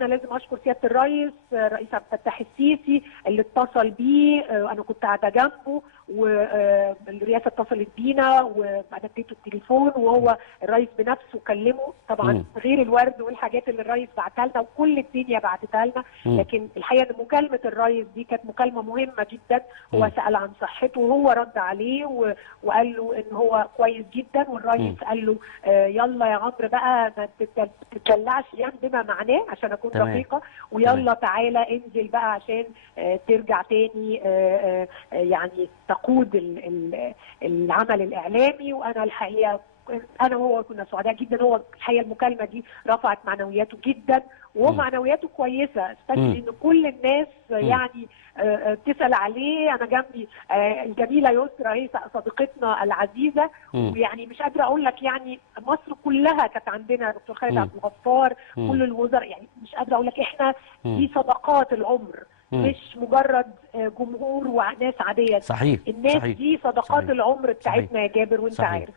انا لازم اشكر سياده الرئيس عبد الفتاح السيسي اللي اتصل بيه، انا كنت قاعده جنبه والرئاسه اتصلت بينا وانا اديته التليفون وهو الرئيس بنفسه كلمه، طبعا غير الورد والحاجات اللي الرئيس بعتها لنا وكل الدنيا بعتها لنا. لكن الحقيقه ان مكالمه الرئيس دي كانت مكالمه مهمه جدا. هو سال عن صحته وهو رد عليه وقال له ان هو كويس جدا، والرئيس قال له يلا يا عمرو بقى ما تتدلعش يعني بما معناه عشان اكون دقيقه، ويلا تعالى انزل بقى عشان ترجع تاني يعني تقود العمل الاعلامي. وانا الحقيقه انا وهو كنا سعداء جدا. هو الحقيقه المكالمه دي رفعت معنوياته جدا، وهو معنوياته كويسه، ان كل الناس يعني بتسال عليه. انا جنبي الجميله يسرا هي صديقتنا العزيزه، ويعني مش قادره اقول لك يعني مصر كلها كانت عندنا، دكتور خالد عبد الغفار، كل الوزراء، يعني مش قادره اقول لك احنا دي صداقات العمر، مش مجرد جمهور وناس عاديه. صحيح. الناس صحيح. دي صداقات صحيح. العمر بتاعتنا يا جابر، وانت عارف.